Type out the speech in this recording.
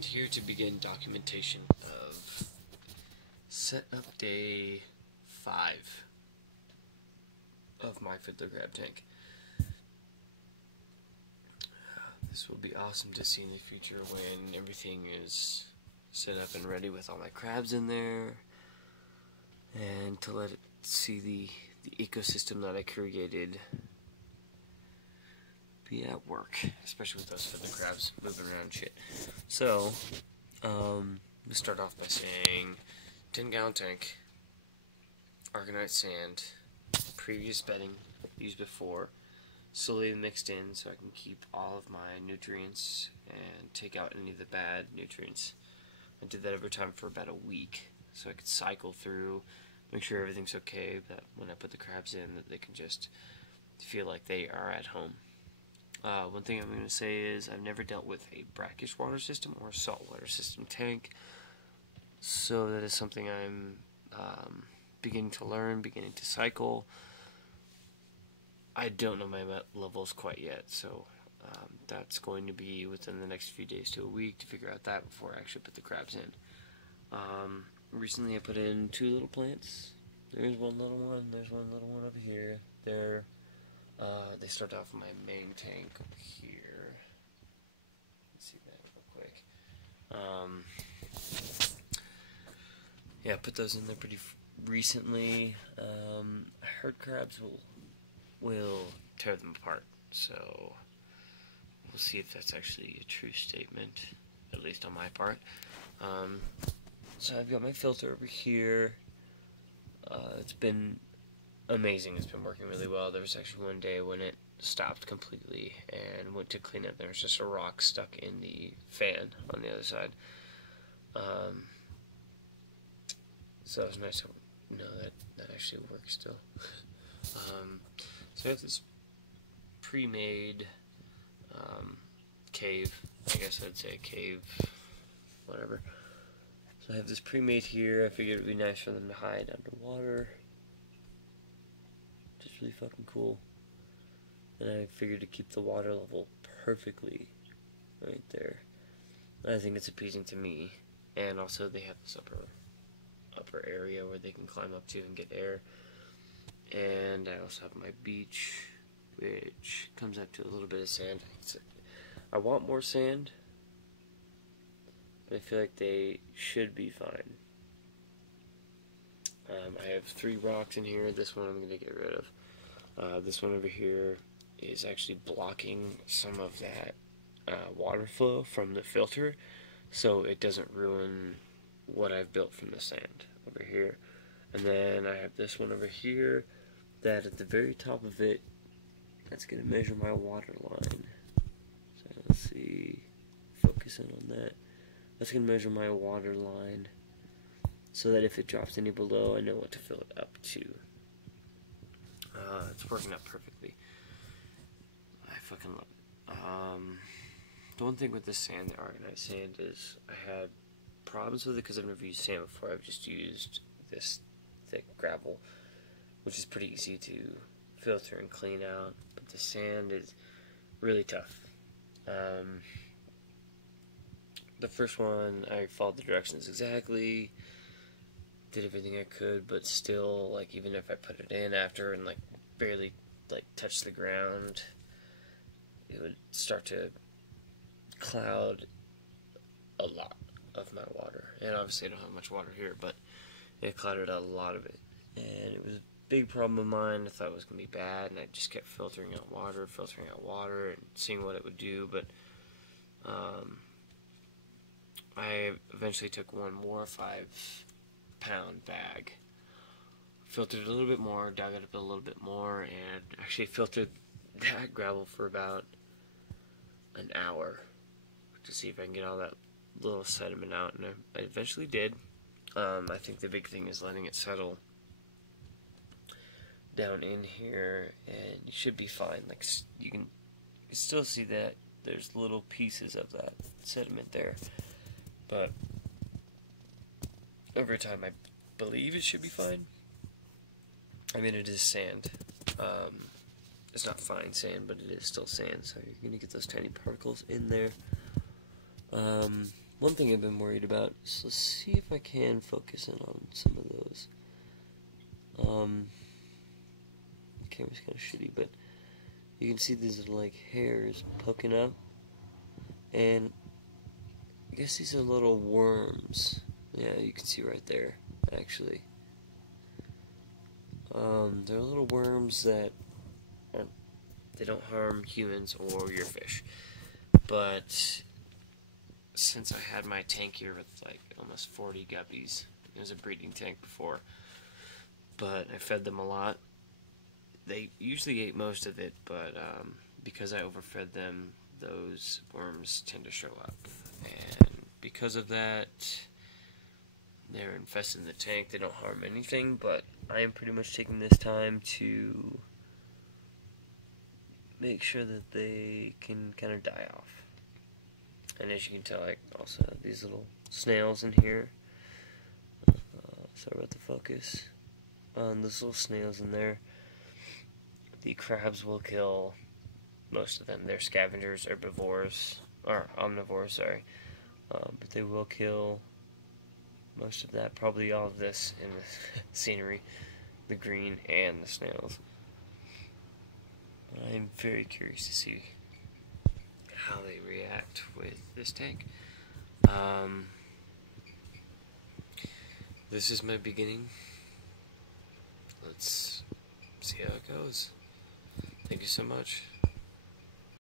And here to begin documentation of setup day 5 of my Fiddler Crab tank. This will be awesome to see in the future when everything is set up and ready with all my crabs in there, and to let it see the ecosystem that I created be at work, especially with those fiddler crabs moving around and shit. So, let's start off by saying 10-gallon tank, argonite sand, previous bedding used before, slowly mixed in so I can keep all of my nutrients and take out any of the bad nutrients. I did that every time for about a week so I could cycle through, make sure everything's okay, that when I put the crabs in that they can just feel like they are at home. One thing I'm going to say is I've never dealt with a brackish water system or a saltwater system tank, so that is something I'm beginning to learn, beginning to cycle. I don't know my levels quite yet, so that's going to be within the next few days to a week to figure out that before I actually put the crabs in. Recently I put in 2 little plants. There's one little one, there's one little one over here. They start off in my main tank over here. Let's see that real quick. Yeah, I put those in there pretty recently. I heard crabs will tear them apart, so we'll see if that's actually a true statement, at least on my part. So I've got my filter over here. It's been amazing. It's been working really well. There was actually one day when it stopped completely and went to clean up. There was just a rock stuck in the fan on the other side. So it was nice to know that that actually works still. So I have this pre-made cave, I guess I'd say cave, whatever. So I have this pre-made here. I figured it would be nice for them to hide underwater. Just really fucking cool. And I figured to keep the water level perfectly right there. And I think it's appeasing to me. And also they have this upper area where they can climb up to and get air. And I also have my beach, which comes up to a little bit of sand. I want more sand, but I feel like they should be fine. I have 3 rocks in here. This one I'm going to get rid of. This one over here is actually blocking some of that water flow from the filter, so it doesn't ruin what I've built from the sand over here. And then I have this one over here that at the very top of it, that's going to measure my water line. So let's see, focus in on that. That's going to measure my water line so that if it drops any below, I know what to fill it up to. It's working out perfectly. I fucking love it. The one thing with this sand, the argonite sand, is I had problems with it because I've never used sand before. I've just used this thick gravel, which is pretty easy to filter and clean out, but the sand is really tough. The first one, I followed the directions exactly, did everything I could, but still, like, even if I put it in after and, like, barely, like, touch the ground, it would start to cloud a lot of my water. And obviously I don't have much water here, but it clouded a lot of it. And it was a big problem of mine. I thought it was going to be bad, and I just kept filtering out water, and seeing what it would do. But I eventually took one more 5-pound bag, filtered it a little bit more, dug it up a little bit more, and actually filtered that gravel for about an hour to see if I can get all that little sediment out, and I eventually did. I think the big thing is letting it settle down in here, and you should be fine. Like, you can still see that there's little pieces of that sediment there, but over time I believe it should be fine. I mean, it is sand. It's not fine sand, but it is still sand, so you're going to get those tiny particles in there. one thing I've been worried about is, let's see if I can focus in on some of those. The camera's kind of shitty, but you can see these little like hairs poking up, and I guess these are little worms. Yeah, you can see right there, actually. They're little worms that they don't harm humans or your fish. But since I had my tank here with like almost 40 guppies, it was a breeding tank before, but I fed them a lot. They usually ate most of it, but because I overfed them, those worms tend to show up. And because of that, they're infesting the tank. They don't harm anything, but I am pretty much taking this time to make sure that they can kind of die off. And as you can tell, I also have these little snails in here. Sorry about the focus. Those little snails in there. The crabs will kill most of them. They're scavengers, herbivores, or omnivores, sorry. But they will kill most of that, probably all of this in the scenery, the green and the snails. I'm very curious to see how they react with this tank. This is my beginning. Let's see how it goes. Thank you so much.